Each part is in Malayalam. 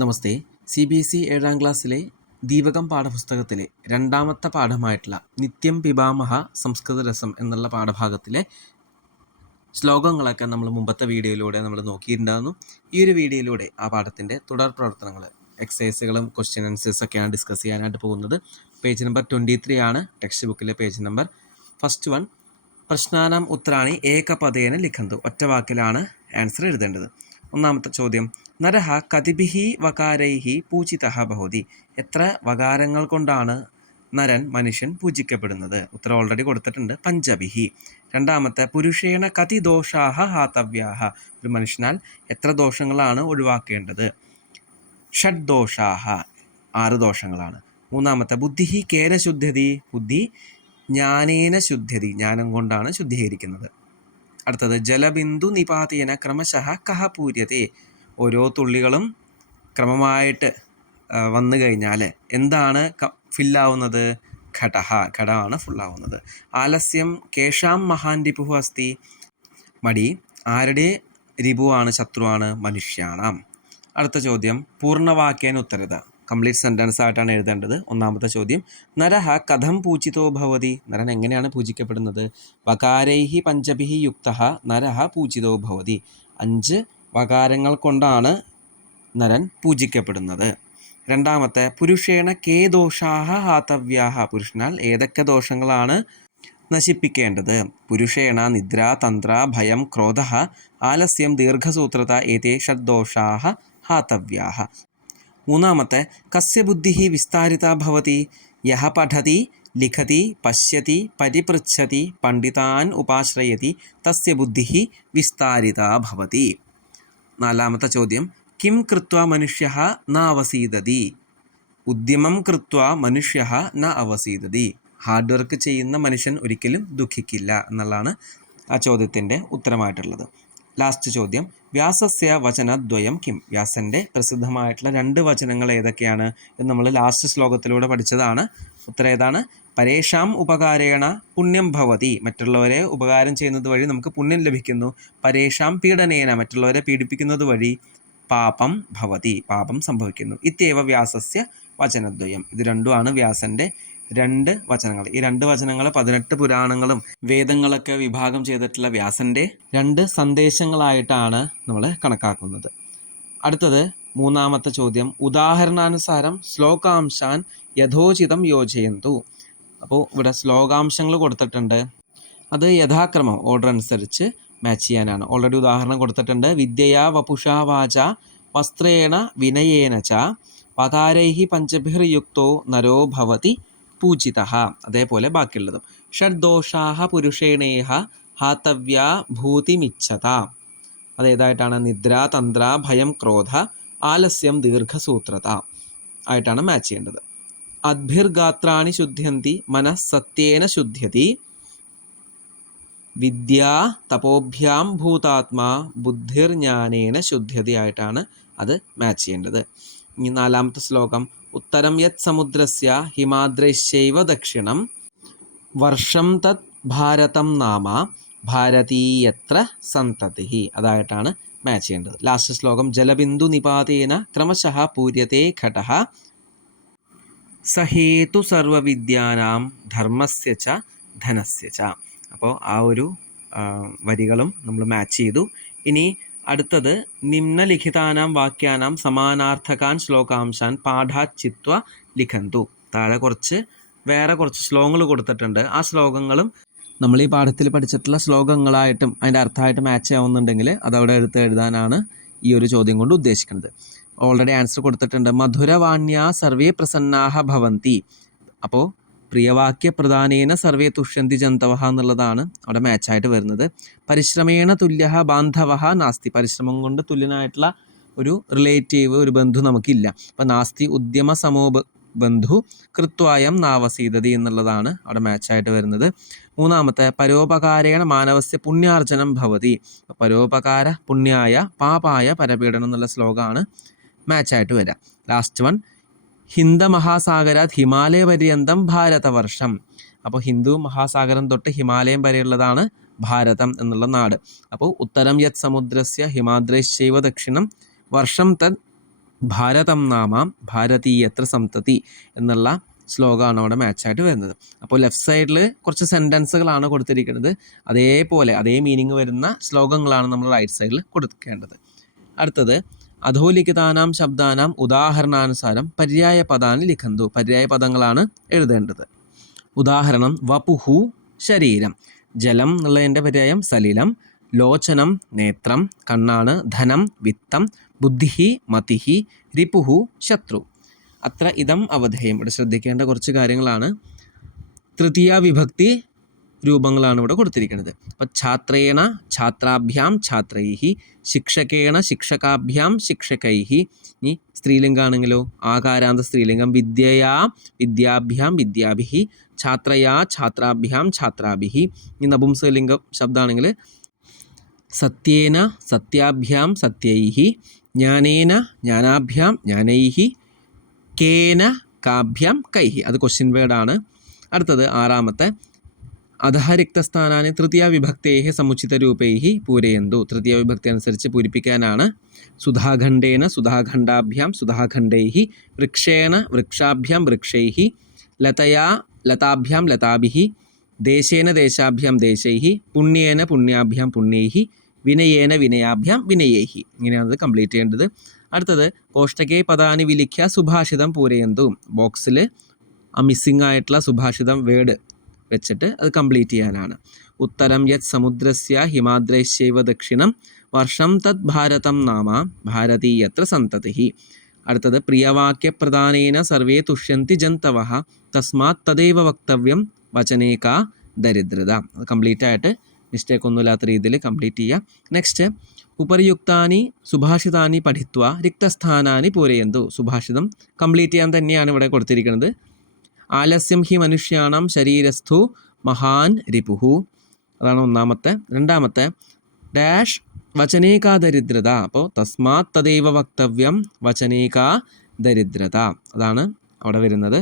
നമസ്തേ. CBSE 7ാം ക്ലാസ്സിലെ ദീപകം പാഠപുസ്തകത്തിലെ രണ്ടാമത്തെ പാഠമായിട്ടുള്ള നിത്യം പിബാമഹ സംസ്കൃത രസം എന്നുള്ള പാഠഭാഗത്തിലെ ശ്ലോകങ്ങളൊക്കെ നമ്മൾ മുമ്പത്തെ വീഡിയോയിലൂടെ നമ്മൾ നോക്കിയിട്ടുണ്ടായിരുന്നു. ഈ ഒരു വീഡിയോയിലൂടെ ആ പാഠത്തിൻ്റെ തുടർ പ്രവർത്തനങ്ങൾ, എക്സസൈസുകളും ക്വസ്റ്റ്യൻ ആൻസേഴ്സൊക്കെയാണ് ഡിസ്കസ് ചെയ്യാനായിട്ട് പോകുന്നത്. പേജ് നമ്പർ 23 ആണ് ടെക്സ്റ്റ് ബുക്കിലെ പേജ് നമ്പർ. ഫസ്റ്റ് വൺ, പ്രശ്നാനാം ഉത്തരാണി ഏകപദേന ലിഖന്തു. ഒറ്റ വാക്കിലാണ് ആൻസർ എഴുതേണ്ടത്. ഒന്നാമത്തെ ചോദ്യം, നരഹ കതിഭിഹി വകാരൈഹി പൂജിതഃ ഭവതി. എത്ര വകാരങ്ങൾ കൊണ്ടാണ് നരൻ മനുഷ്യൻ പൂജിക്കപ്പെടുന്നത്? ഉത്തരം ഓൾറെഡി കൊടുത്തിട്ടുണ്ട്, പഞ്ചഭിഹി. രണ്ടാമത്തെ, പുരുഷേണ കതി ദോഷാഹ ഹാതവ്യാഹ. ഒരു മനുഷ്യനാൽ എത്ര ദോഷങ്ങളാണ് ഒഴിവാക്കേണ്ടത്? ഷഡ് ദോഷാഹ, 6 ദോഷങ്ങളാണ്. മൂന്നാമത്തെ, ബുദ്ധിഹി കേന ശുദ്ധ്യതി. ബുദ്ധി ജ്ഞാനേന ശുദ്ധ്യതി, ജ്ഞാനം കൊണ്ടാണ് ശുദ്ധീകരിക്കുന്നത്. അടുത്തത്, ജലബിന്ദു നിപാതേന ക്രമശഃ കഹ പൂര്യതേ. ഓരോ തുള്ളികളും ക്രമമായിട്ട് വന്നു കഴിഞ്ഞാൽ എന്താണ് ഫില്ലാവുന്നത്? ഘടഹ, ഘടമാണ് ഫുള്ളാവുന്നത്. ആലസ്യം കേഷാം മഹാൻ രിപുഃ അസ്തി. മടി ആരുടെ രിപുവാണ്, ശത്രുവാണ്? മനുഷ്യാണാം. അടുത്ത ചോദ്യം, പൂർണ്ണവാക്യേന ഉത്തരത. കംപ്ലീറ്റ് സെൻറ്റൻസ് ആയിട്ടാണ് എഴുതേണ്ടത്. ഒന്നാമത്തെ ചോദ്യം, നരഹ കഥം പൂജിതോ ഭവതി. നരൻ എങ്ങനെയാണ് പൂജിക്കപ്പെടുന്നത്? വകാരൈഹി പഞ്ചഭിഹി യുക്തഃ നരഹ പൂജിതോ ഭവതി. 5 വകാരങ്ങൾ കൊണ്ടാണ് നരൻ പൂജിക്കപ്പെടുന്നത്. രണ്ടാമത്തെ, പുരുഷേണ കേ ദോഷാഹ ഹാതവ്യാഹ. പുരുഷനാൽ ഏതൊക്കെ ദോഷങ്ങളാണ് നശിപ്പിക്കേണ്ടത്? പുരുഷേണ നിദ്ര, തന്ത്ര, ഭയം, ക്രോധഃ, ആലസ്യം, ദീർഘസൂത്രത ഏതേ ഷഡ്ദോഷാഹ ഹാതവ്യാഹ. മൂന്നാമത്തെ, കസ്യ ബുദ്ധിഃ വിസ്താരിത ഭവതി. യഹ പഠതി, ലിഖതി, പശ്യതി, പരിപൃച്ഛതി, പണ്ഡിതാൻ ഉപാശ്രയതി തസ്യ ബുദ്ധിഃ വിസ്താരിത ഭവതി. നാലാമത്തെ ചോദ്യം, കിം കൃത്വാ മനുഷ്യഃ ന അവസീദതി. ഉദ്യമം കൃത്വാ മനുഷ്യഃ ന അവസീദതി. ഹാർഡ് വർക്ക് ചെയ്യുന്ന മനുഷ്യൻ ഒരിക്കലും ദുഃഖിക്കില്ല എന്നുള്ളതാണ് ആ ചോദ്യത്തിൻ്റെ ഉത്തരമായിട്ടുള്ളത്. ലാസ്റ്റ് ചോദ്യം, വ്യാസസ്യ വചനദ്വയം കിം. വ്യാസൻ്റെ പ്രസിദ്ധമായിട്ടുള്ള 2 വചനങ്ങൾ ഏതൊക്കെയാണ് എന്ന് നമ്മൾ ലാസ്റ്റ് ശ്ലോകത്തിലൂടെ പഠിച്ചതാണ്. ഉത്തരം ഏതാണ്? പരേഷാം ഉപകാരേണ പുണ്യം ഭവതി. മറ്റുള്ളവരെ ഉപകാരം ചെയ്യുന്നത് വഴി നമുക്ക് പുണ്യം ലഭിക്കുന്നു. പരേഷാം പീഡനേന, മറ്റുള്ളവരെ പീഡിപ്പിക്കുന്നത് വഴി പാപം ഭവതി, പാപം സംഭവിക്കുന്നു. ഇത്യവ വ്യാസസ്യ വചനദ്വയം. ഇത് രണ്ടുമാണ് വ്യാസൻ്റെ 2 വചനങ്ങൾ. ഈ 2 വചനങ്ങൾ 18 പുരാണങ്ങളും വേദങ്ങളൊക്കെ വിഭാഗം ചെയ്തിട്ടുള്ള വ്യാസൻ്റെ 2 സന്ദേശങ്ങളായിട്ടാണ് നമ്മൾ കണക്കാക്കുന്നത്. അടുത്തത് മൂന്നാമത്തെ ചോദ്യം, ഉദാഹരണാനുസാരം ശ്ലോകാംശാൻ യഥോചിതം യോജയന്തു. അപ്പോൾ ഇവിടെ ശ്ലോകാംശങ്ങൾ കൊടുത്തിട്ടുണ്ട്, അത് യഥാക്രമം ഓർഡർ അനുസരിച്ച് മാച്ച് ചെയ്യാനാണ്. ഓൾറെഡി ഉദാഹരണം കൊടുത്തിട്ടുണ്ട്. വിദ്യയാ വപുഷാ വാച വസ്ത്രേണ വിനയേന ച വകാരൈഹി പഞ്ചഭിർയുക്തോ നരോ ഭവതി പൂജിതഃ. അതേപോലെ ബാക്കിയുള്ളതും. ഷഡ്ദോഷാഹ പുരുഷേണേഹ ഹാതവ്യാ ഭൂതിമിച്ഛത. അതേതായിട്ടാണ്? നിദ്ര, തന്ത്ര, ഭയം, ക്രോധ, ആലസ്യം, ദീർഘസൂത്രത ആയിട്ടാണ് മാച്ച് ചെയ്യേണ്ടത്. അദ്ഭിർഗാത്രാണി ശുദ്ധ്യന്തി മനഃ സത്യേന ശുദ്ധ്യതി. വിദ്യാ തപോഭ്യാം ഭൂതാത്മാ ബുദ്ധിർജ്ഞാനേന ശുദ്ധ്യതി ആയിട്ടാണ് അത് മാച്ച് ചെയ്യേണ്ടത്. ഇനി നാലാമത്തെ ശ്ലോകം, ഉത്തരം യത് സമുദ്രസ്യ ഹിമാദ്രൈശ്ചൈവ ദക്ഷിണം വർഷം തത് ഭാരതം നാമ ഭാരതീയത്ര സന്തതിഃ. അതായിട്ടാണ് മാച്ച് ചെയ്യേണ്ടത്. ലാസ്റ്റ് ശ്ലോകം, ജലബിന്ദു നിപാതേന ക്രമശഃ പൂര്യതേ ഘടഃ സഹേതു സർവവിദ്യാനാം ധർമ്മസ്യ ച ധനസ്യ ച. അപ്പോൾ ആ ഒരു വരികളും നമ്മൾ മാച്ച് ചെയ്തു. ഇനി അടുത്തത്, നിമ്നലിഖിതാനാം വാക്യാനാം സമാനാർത്ഥകാൻ ശ്ലോകാംശാൻ പാഠാച്ചിത്വ ലിഖന്തു. താഴെ വേറെ കുറച്ച് ശ്ലോകങ്ങൾ കൊടുത്തിട്ടുണ്ട്. ആ ശ്ലോകങ്ങളും നമ്മൾ ഈ പാഠത്തിൽ പഠിച്ചിട്ടുള്ള ശ്ലോകങ്ങളായിട്ടും അതിൻ്റെ അർത്ഥമായിട്ട് മാച്ച് ആവുന്നുണ്ടെങ്കിൽ അതവിടെ എഴുതാനാണ് ഈ ഒരു ചോദ്യം കൊണ്ട് ഉദ്ദേശിക്കുന്നത്. ഓൾറെഡി ആൻസർ കൊടുത്തിട്ടുണ്ട്. മധുരവാണ്യാ സർവേ പ്രസന്നാഹ ഭവന്തി. അപ്പോൾ പ്രിയവാക്യ പ്രധാനേന സർവേ തുഷ്യന്തി ജന്തവഹ എന്നുള്ളതാണ് അവിടെ മാച്ചായിട്ട് വരുന്നത്. പരിശ്രമേണ തുല്യഃ ബാന്ധവഃ നാസ്തി. പരിശ്രമം കൊണ്ട് തുല്യനായിട്ടുള്ള ഒരു റിലേറ്റീവ്, ഒരു ബന്ധു നമുക്കില്ല. അപ്പം നാസ്തി ഉദ്യമ സമോ ബന്ധു കൃത്വായം നാവസീദതി എന്നുള്ളതാണ് അവിടെ മാച്ചായിട്ട് വരുന്നത്. മൂന്നാമത്തെ, പരോപകാരേണ മാനവസ്യ പുണ്യാർജനം ഭവതി. പരോപകാര പുണ്യായ പാപായ പരപീഡനം എന്നുള്ള ശ്ലോകമാണ് മാച്ചായിട്ട് വരിക. ലാസ്റ്റ് വൺ, ഹിന്ദമഹാസാഗരാത് ഹിമാലയ പര്യന്തം ഭാരതവർഷം. അപ്പോൾ ഹിന്ദു മഹാസാഗരം തൊട്ട് ഹിമാലയം വരെയുള്ളതാണ് ഭാരതം എന്നുള്ള നാട്. അപ്പോൾ ഉത്തരം യത് സമുദ്രസ്യ ഹിമാദ്രൈശ്ചൈവ ദക്ഷിണം വർഷം തത് ഭാരതം നാമ ഭാരതീയത്ര സന്തതി എന്നുള്ള ശ്ലോകമാണ് അവിടെ മാച്ചായിട്ട് വരുന്നത്. അപ്പോൾ ലെഫ്റ്റ് സൈഡിൽ കുറച്ച് സെൻറ്റൻസുകളാണ് കൊടുത്തിരിക്കുന്നത്. അതേപോലെ അതേ മീനിങ് വരുന്ന ശ്ലോകങ്ങളാണ് നമ്മൾ റൈറ്റ് സൈഡിൽ കൊടുക്കേണ്ടത്. അടുത്തത് അധോലിഖിതാനാം ശബ്ദാനാം ഉദാഹരണാനുസാരം പര്യായ പദാനി ലിഖന്തു. പര്യായ പദങ്ങളാണ് എഴുതേണ്ടത്. ഉദാഹരണം വപുഹു ശരീരം, ജലം എന്നുള്ളതിൻ്റെ പര്യായം സലിലം, ലോചനം നേത്രം കണ്ണാണ്, ധനം വിത്തം, ബുദ്ധിഹി മതിഹി, റിപുഹു ശത്രു. അത്ര ഇതം അവധേയം. ഇവിടെ ശ്രദ്ധിക്കേണ്ട കുറച്ച് കാര്യങ്ങളാണ്. തൃതീയ വിഭക്തി രൂപങ്ങളാണ് ഇവിടെ കൊടുത്തിരിക്കുന്നത്. അപ്പോൾ ഛാത്രേണ ഛാത്രാഭ്യാം ഛാത്രൈഹി, ശിക്ഷകേണ ശിക്ഷകാഭ്യാം ശിക്ഷകൈഹി. ഇനി സ്ത്രീലിംഗാണെങ്കിലോ ആകാരാന്ത സ്ത്രീലിംഗം വിദ്യയാ വിദ്യാഭ്യാം വിദ്യാഭിഹി, ഛാത്രയാ ഛാത്രാഭ്യാം ഛാത്രാഭിഹി. ഇനി നപുംസകലിംഗ ശബ്ദമാണെങ്കിൽ സത്യേന സത്യാഭ്യാം സത്യൈഹി, ജ്ഞാനേന ജ്ഞാനാഭ്യാം ജ്ഞാനൈഹി, കേന കാഭ്യാം കൈഹി. അത് ക്വസ്റ്റ്യൻ വേർഡാണ്. അടുത്തത് ആറാമത്തെ അധഃ റിക്തസ്ഥാനാനി തൃതീയ വിഭക്തേഹി സമുചിത രൂപൈഹി പൂരയന്തു. തൃതീയ വിഭക്തി അനുസരിച്ച് പൂരിപ്പിക്കാനാണ്. സുധാഖണ്ഡേന സുധാഖണ്ഡാഭ്യാം സുധാഖണ്ഡൈഹി, വൃക്ഷേണ വൃക്ഷാഭ്യാം വൃക്ഷൈഹി, ലതയാ ലതാഭ്യാം ലതാഭിഹി, ദേശേന ദേശാഭ്യാം ദേശൈഹി, പുണ്യേന പുണ്യാഭ്യാം പുണ്യൈഹി, വിനയേന വിനയാഭ്യാം വിനയൈഹി. ഇങ്ങനെയാണ് അത് കംപ്ലീറ്റ് ചെയ്യേണ്ടത്. അടുത്തത് കോഷ്ടകേ പദാനി വിലിഖ്യ സുഭാഷിതം പൂരയന്തു. ബോക്സിൽ ആ മിസ്സിംഗ് ആയിട്ടുള്ള സുഭാഷിതം വേർഡ് വെച്ചിട്ട് അത് കംപ്ലീറ്റ് ചെയ്യാനാണ്. ഉത്തരം യത് സമുദ്രസ്യ ഹിമാദ്രൈശ്ചൈവ ദക്ഷിണം വർഷം തത് ഭാരതം നാമ ഭാരതീയത്ര സന്തതിഹി. അടുത്തത് പ്രിയവാക്യപ്രധാനേന സർവേ തുഷ്യന്തി ജന്തവഃ തസ്മാത് തദൈവ വക്തവ്യം വചനേകാ ദരിദ്രത. അത് കംപ്ലീറ്റ് ആയിട്ട് മിസ്റ്റേക്ക് ഒന്നുമില്ലാത്ത രീതിയിൽ കംപ്ലീറ്റ് ചെയ്യുക. നെക്സ്റ്റ് ഉപരിയുക്താനി സുഭാഷിതാനി പഠിത്വ റിക്തസ്ഥാനാനി പൂരയന്തു. സുഭാഷിതം കംപ്ലീറ്റ് ചെയ്യാൻ തന്നെയാണ് ഇവിടെ കൊടുത്തിരിക്കുന്നത്. ആലസ്യം ഹി മനുഷ്യാണം ശരീരസ്ഥു മഹാൻ റിപുഹു. അതാണ് ഒന്നാമത്തെ. രണ്ടാമത്തെ ഡാഷ് വചനേകാ ദരിദ്രത. അപ്പോൾ തസ്മാത് തദൈവ വക്തവ്യം വചനേകാ ദരിദ്രത. അതാണ് അവിടെ വരുന്നത്.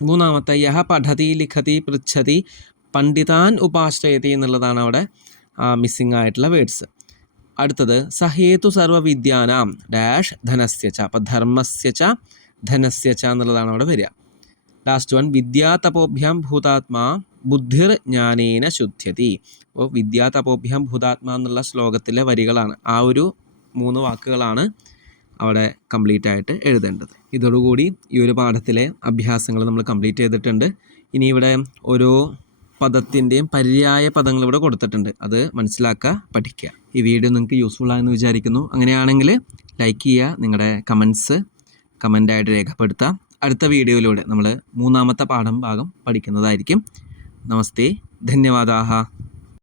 മൂന്നാമത്തെ യഹ പഠതി ലിഖതി പൃച്ഛതി പണ്ഡിതാൻ ഉപാശ്രയതി എന്നുള്ളതാണ് അവിടെ മിസ്സിംഗ് ആയിട്ടുള്ള വേർഡ്സ്. അടുത്തത് സഹേതു സർവവിദ്യാനാം ഡാഷ് ധനസ്യ ച. അപ്പോൾ ധർമ്മസ്യ ച ധനസ്യ ച എന്നുള്ളതാണ് അവിടെ വരിക. ലാസ്റ്റ് വൺ വിദ്യാതപോഭ്യാം ഭൂതാത്മാ ബുദ്ധിർ ജ്ഞാനേന ശുദ്ധ്യതി. അപ്പോൾ വിദ്യാതപോഭ്യാം ഭൂതാത്മാ എന്നുള്ള ശ്ലോകത്തിലെ വരികളാണ്. ആ ഒരു 3 വാക്കുകളാണ് അവിടെ കംപ്ലീറ്റ് ആയിട്ട് എഴുതേണ്ടത്. ഇതോടുകൂടി ഈ ഒരു പാഠത്തിലെ അഭ്യാസങ്ങൾ നമ്മൾ കംപ്ലീറ്റ് ചെയ്തിട്ടുണ്ട്. ഇനി ഇവിടെ ഓരോ പദത്തിൻ്റെയും പര്യായ പദങ്ങൾ ഇവിടെ കൊടുത്തിട്ടുണ്ട്. അത് മനസ്സിലാക്കുക, പഠിക്കുക. ഈ വീഡിയോ നിങ്ങൾക്ക് യൂസ്ഫുൾ ആയെന്ന് വിചാരിക്കുന്നു. അങ്ങനെയാണെങ്കിൽ ലൈക്ക് ചെയ്യുക, നിങ്ങളുടെ കമൻസ് കമൻ്റായിട്ട് രേഖപ്പെടുത്തുക. അടുത്ത വീഡിയോയിലൂടെ നമ്മൾ 3ാമത്തെ ഭാഗം പഠിക്കുന്നതായിരിക്കും. നമസ്തേ, ധന്യവാദാഹ.